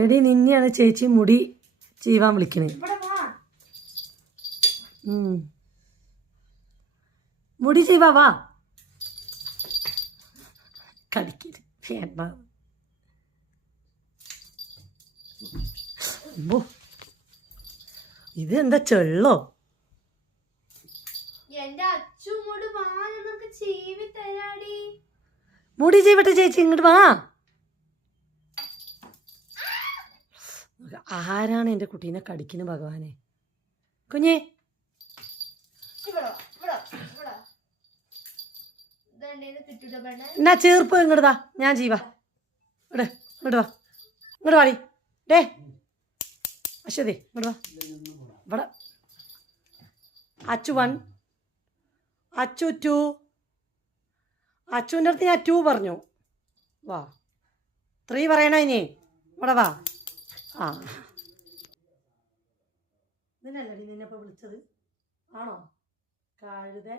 എടി നിന്നെയാണ് ചേച്ചി മുടി ചീവാൻ വിളിക്കണേ. മുടി ചീവാ വാ. കടിക്കരുത് വേണ്ട. ഇത് എന്താ ചെള്ളോ? മുടി ചെയ്യട്ടെ ചേച്ചി, ഇങ്ങോട്ട് വാ. ആരാണ് എൻ്റെ കുട്ടീനെ കടിക്കുന്നത് ഭഗവാനെ? കുഞ്ഞേ എന്നാ ചേർപ്പ് ഇങ്ങോട്ടാ, ഞാൻ ജീവാ. ഇങ്ങോട്ട് വാ, ഇങ്ങോട്ട് വാടി. ഡേ അശ്വതി ഇങ്ങോട്ട് വാ. ഇവിടെ അച്ചു 1, അച്ചു 2. അച്ചുവിൻ്റെ അടുത്ത് ഞാൻ 2 പറഞ്ഞു. വാ 3 പറയണോ ഇനി? ഇവിടെ വാ. ആ ഇതിനല്ലടി നിന്നെപ്പോൾ വിളിച്ചത് ആണോ? കഴുത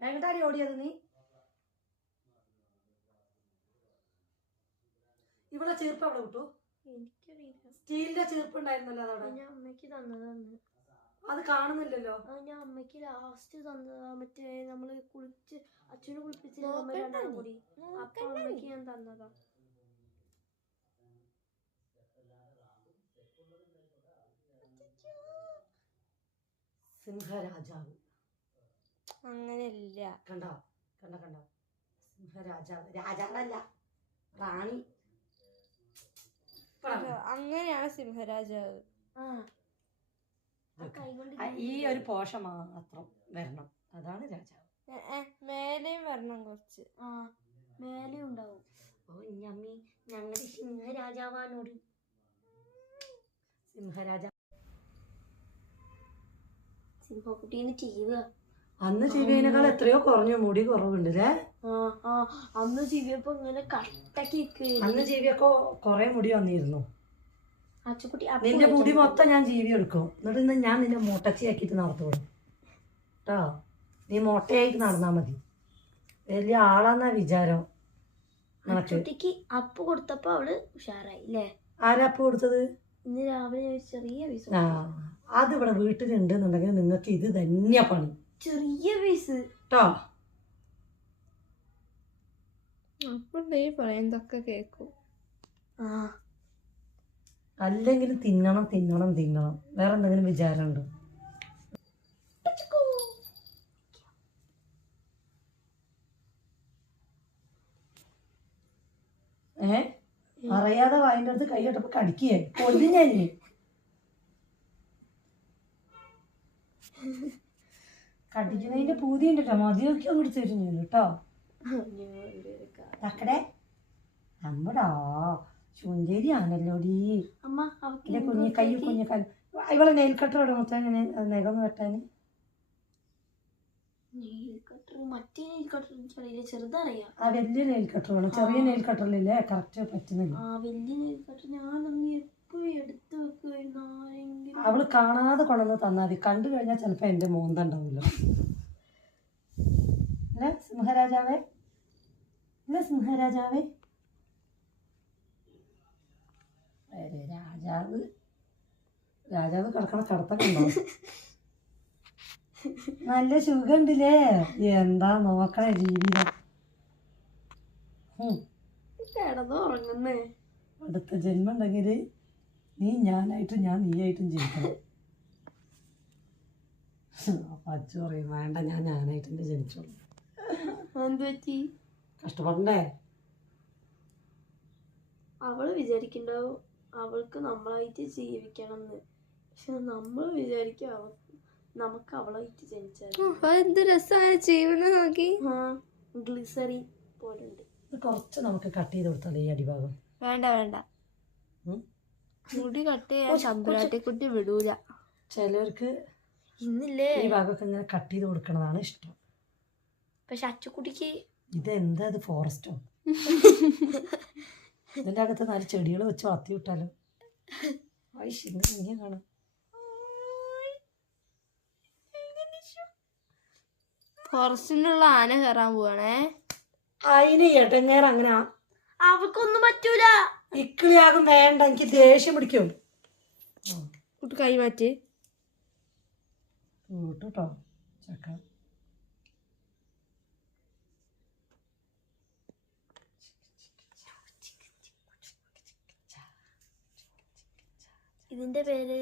എങ്ങട്ടാടി ഓടിയത് നീ? ഇവിടെ ചീർപ്പ് അവിടെ കിട്ടു? സ്റ്റീലിന്റെ ചീർപ്പ് ഉണ്ടായിരുന്നല്ലോ അതവിടെ. അമ്മയ്ക്ക് തന്നതാണ്. അത് കാണുന്നില്ലല്ലോ. ഞാൻ അമ്മയ്ക്ക് ലാസ്റ്റ് തന്നതാ. മറ്റേ നമ്മള് കുളിച്ച് അച്ഛനെ കുളിപ്പിച്ചില്ല കൂടി. അപ്പൊ അമ്മയ്ക്ക് ഞാൻ തന്നതാ. സിംഹരാജാവ് അങ്ങനെയല്ല. കണ്ടോ കണ്ടോ കണ്ടോ? സിംഹരാജാവ് രാജാവല്ല, റാണി. അങ്ങനെയാണ് സിംഹരാജാവ്. ഈ ഒരു പോഷം മാത്രം വരണം, അതാണ് രാജാവ്. മേലെയും വരണം കുറച്ച്. മേലെയും ഉണ്ടാവും. ഓ ഞമ്മി ഞങ്ങളുടെ സിംഹരാജാവാണോടി. സിംഹരാജാവ് സിംഹക്കുട്ടീനെ ചെയ്യുക. അന്ന് ചീവിയേക്കാൾ എത്രയോ കുറഞ്ഞു, മുടി കുറവുണ്ട് അല്ലേ? അന്ന് ചീവിയപ്പോ ഇങ്ങനെ കട്ടക്കി. അന്ന് ചീവിയൊക്കെ കൊറേ മുടി വന്നിരുന്നു. അച്ചുക്കുട്ടി നിന്റെ മുടി മൊത്തം ഞാൻ ജീവി എടുക്കും. എന്നിട്ട് ഞാൻ നിന്നെ മൊട്ടച്ചിയാക്കിയിട്ട് നടത്തുള്ളൂ കേട്ടോ. നീ മൊട്ടയായിട്ട് നടന്നാ മതി. വലിയ ആളാന്നാ വിചാരം. അച്ചുക്കുട്ടിക്ക് അപ്പ് കൊടുത്തപ്പോ അവള് ഉഷാറായി അല്ലേ? ആരാ അപ്പ് കൊടുത്തത്? ഇന്ന് രാവിലെ ചെറിയ പീസ്. അതിവിടെ വീട്ടിലുണ്ട് എന്നുണ്ടെങ്കിൽ നിങ്ങൾക്ക് ഇത് തന്നെയാ പണി. ചെറിയ പീസ് കേട്ടോ. പറയുന്നതൊക്കെ കേക്കും. അല്ലെങ്കിൽ തിന്നണം തിന്നണം തിന്നണം. വേറെ എന്തെങ്കിലും വിചാരമുണ്ടോ? അറിയാതെ വായിൻ്റെ അടുത്ത് കൈയിട്ടപ്പോ കടിക്കേ കൊല്ലിഞ്ഞേ. കടിക്കുന്നതിന്റെ പൂതി ഉണ്ട് കേട്ടോ. മതിയൊക്കെ അങ്ങോട്ട് തരുന്നു കേട്ടോ. തക്കടെ നമ്മടാ ചുഞ്ചേരി ആണല്ലോടി. കുഞ്ഞി കൈ കുഞ്ഞിക്കാല്. ഇവളെ നെയിൽ കട്ടർ ഇവിടെ മൊത്തം ഇങ്ങനെ നഖം വെട്ടാന്. ആ വലിയ നെയിൽ കട്ടർ വേണം. ചെറിയ നെയിൽ കട്ടറിലല്ലേ കറക്റ്റ് പറ്റുന്നില്ല. അവള് കാണാതെ കൊണ്ടുവന്ന് തന്നാൽ മതി. കണ്ടു കഴിഞ്ഞാൽ ചിലപ്പോ എന്റെ മോന്ത ഉണ്ടാവില്ല. സിംഹരാജാവേ സിംഹരാജാവേ. രാജാവ് രാജാവ് കിടക്കണ കിടത്തൊക്കെ ഉണ്ടോ? നല്ല സുഖമുണ്ടല്ലേ? എന്താ നോക്കണേ ജീവിതം. കിടന്നുറങ്ങുന്നേ. അടുത്ത ജന്മം ഉണ്ടെങ്കിൽ നീ ഞാനായിട്ടും ഞാൻ നീയായിട്ടും ജനിക്കണം. അച്ചു പറയും വേണ്ട, ഞാനായിട്ടും ജനിച്ചോളൂ. കഷ്ടപ്പെടണ്ടേ? അവള് വിചാരിക്കണ്ടാവും അവൾക്ക് നമ്മളായിട്ട് ജീവിക്കണം എന്ന്. പക്ഷെ നമ്മൾ വിചാരിക്കും നമുക്ക് അവളായിട്ട് ജനിച്ചാൽ എന്ത് രസമാണ് ജീവനം. നോക്കി ഗ്ലിസറിൻ പോലെ ഉണ്ട്. കുറച്ച് നമുക്ക് കട്ട് ചെയ്ത് കൊടുത്താലേ ഈ അടിഭാഗം. വേണ്ട വേണ്ട, മുടി കട്ട് ചെയ്യാൻ ശമ്പളാട്ടിക്കുട്ടി വിടൂല. ചിലർക്ക് ഇന്നില്ലേ ഈ ഭാഗമൊക്കെ ഇങ്ങനെ കട്ട് ചെയ്ത് കൊടുക്കണതാണ് ഇഷ്ടം. പക്ഷെ അച്ചുക്കുട്ടിക്ക് ഇതെന്താ ഇത് ഫോറസ്റ്റോ? ഇതിൻ്റെ അകത്ത് 4 ചെടികൾ വെച്ച് വളർത്തി വിട്ടാലോ? ഇങ്ങനെ കാണാം. ഫോറസ്റ്റിനുള്ള ആന കയറാൻ പോവാണേ. അതിന് ഇടങ്ങേറ് അങ്ങനെ അവൾക്കൊന്നും പറ്റൂല. ഇക്കിളിയാകും വേണ്ട, എനിക്ക് ദേഷ്യം പിടിക്കും. കുട്ടി കൈ മാറ്റി കേട്ടോ ചക്ക. ഇതിന്റെ പേര്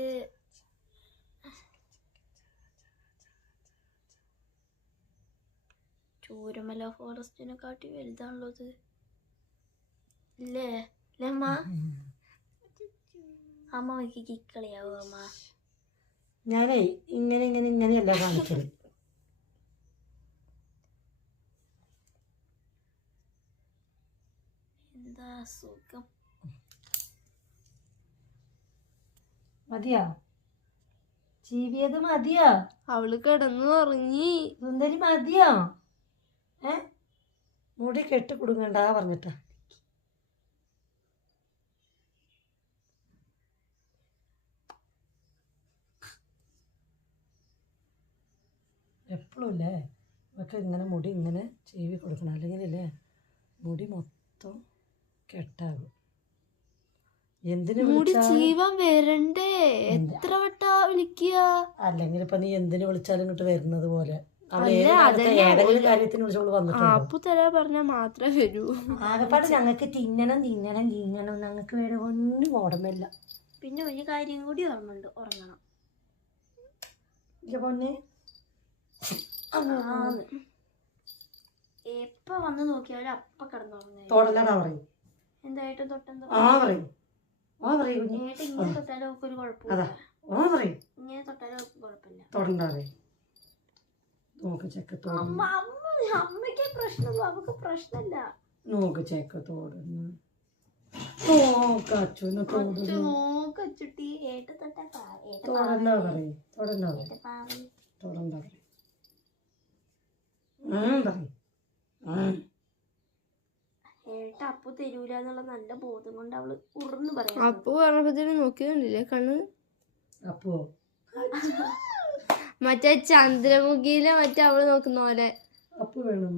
ചൂരമല ഫോറസ്റ്റിനെ കാട്ടി വലുതാണുള്ളത് ഇല്ലേ അമ്മ? അമ്മ നോക്കി കിക്കളിയാവും അമ്മ. ഞാനേ ഇങ്ങനെയല്ല കാണിക്കല്. എന്താ സുഖം. മതിയാ ചീവിയത്? മതിയാ? അവള് കിടന്നു ഉറങ്ങി. സുന്ദരി മതിയാ? മുടി കെട്ടി കൊടുങ്ങണ്ട പറഞ്ഞിട്ടാ. എപ്പോഴും ഇല്ലേ ഒക്കെ ഇങ്ങനെ മുടി ഇങ്ങനെ ചീവി കൊടുക്കണം, അല്ലെങ്കിലല്ലേ മുടി മൊത്തം കെട്ടാകും. എന്തിനു മുടി ചീവാൻ വരണ്ടേ? എത്ര വട്ടാ വിളിക്കുക? അല്ലെങ്കിൽ ഇപ്പൊ നീ എന്തിനു വിളിച്ചാലും ഇങ്ങോട്ട് വരുന്നത് പോലെ. ഏതെങ്കിലും കാര്യത്തിന് വിളിച്ചോളൂ വന്നിട്ടുണ്ടോ? തരാ പറഞ്ഞാൽ മാത്രമേ വരൂ. ആകെപ്പാട് ഞങ്ങൾക്ക് തിന്നണം ഞങ്ങൾക്ക് വേറെ ഒന്നും ഓർമ്മയില്ല. പിന്നെ ഒരു കാര്യം കൂടി ഓർമ്മയുണ്ട്, ഉറങ്ങണം. പൊന്നെ എപ്പ വന്ന് നോക്കിയാലും അപ്പ കിടന്നുറങ്ങി. തൊടലടാ പറയും. എന്തായിട്ടും തൊട്ടെന്തോ ഇങ്ങനെ തൊട്ടാലും അവർക്ക് ഒരു കുഴപ്പമില്ല. ഇങ്ങനെ തൊട്ടാലും അവർക്ക് കുഴപ്പമില്ല. തൊടണ്ടാറേ നോക്ക് ചെക്ക. അമ്മയ്ക്ക് പ്രശ്നമുള്ളൂ, അവർക്ക് പ്രശ്നമില്ല. നോക്ക് ചെക്ക തോടുന്നു. ഏട്ട അപ്പു തരൂല എന്നുള്ള നല്ല ബോധം കൊണ്ട് അവള് ഉറന്നു പറയാം. അപ്പു പറഞ്ഞപ്പോ നോക്കിയില്ലേ കണ്ണ്? അപ്പോ മറ്റേ ചന്ദ്രമുഖിയിലെ മറ്റേ അവള് നോക്കുന്ന പോലെ. അപ്പു വേണം.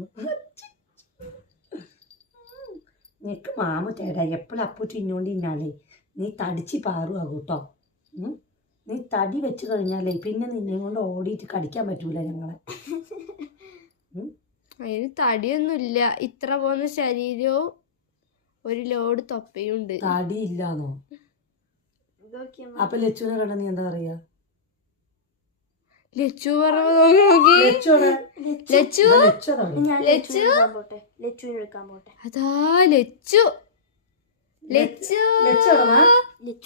നിനക്ക് മാമ ചേട്ടാ എപ്പോഴും അപ്പു തിന്നോണ്ടിരുന്നാലേ നീ തടിച്ച് പാറുവാകും കേട്ടോ. നീ തടി വെച്ച് കഴിഞ്ഞാലേ പിന്നെ നിന്നെ കൊണ്ട് ഓടിയിട്ട് കടിക്കാൻ പറ്റൂല ഞങ്ങളെ. അതിന് തടിയൊന്നുമില്ല, ഇത്ര പോകുന്ന ശരീരവും ഒരു ലോഡ് തൊപ്പയും ഉണ്ട്. തടി ഇല്ലാന്നോ? അപ്പൊ ലച്ചുവിനെ കണ്ട നീ എന്താ പറയാ? ലച്ചു പറഞ്ഞപ്പോ നോക്കി. ലച്ചു അതാ ലച്ചു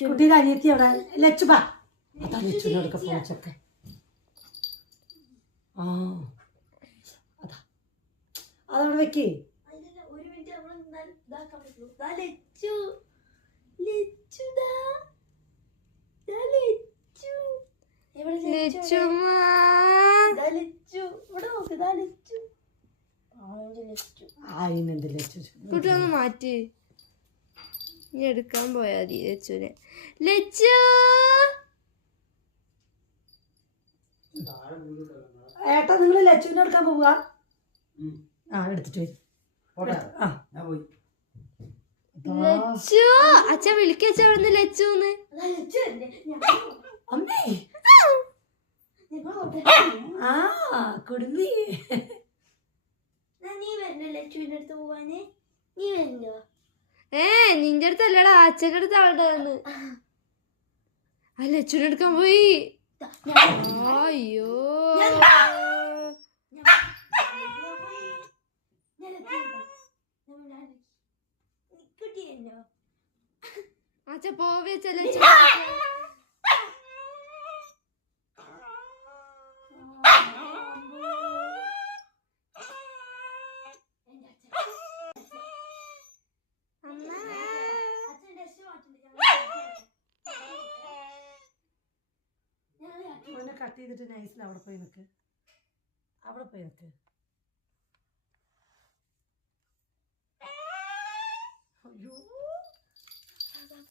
കുട്ടിയുടെ അനിയത്തി അവിടെ. ലച്ചു പാ അതാ ലച്ചുവിനോടൊക്കെ പോച്ചൊക്കെ. അതാ അതവിടെ വെക്കേ. കുട്ടി ഒന്ന് മാറ്റി നീ എടുക്കാൻ പോയാ മതി ലച്ചുനെ. ലച്ചു ഏട്ടാ നിങ്ങൾ ലച്ചുവിനെ എടുക്കാൻ പോവുക? എടുത്തിട്ട് വരും. ലച്ചു അച്ഛ വിളിക്കച്ച അവിടുന്ന് ലച്ചുന്ന്. അമ്മേ കുടുംബി നീ വരണോ ലച്ചുവിന്റെ അടുത്ത് പോവാന്? നീ വരണോ? നിന്റെ അടുത്തല്ലടാ അച്ഛൻ്റെ അടുത്ത് അവളുടെ വന്ന്. ആ ലച്ചുവിനെ എടുക്കാൻ പോയി. അയ്യോ അച്ഛ പോവച്ച ലച്ചു. കട്ട് ചെയ്തിട്ട് നൈസിൽ അവിടെ പോയി നിൽക്ക്. അയ്യോ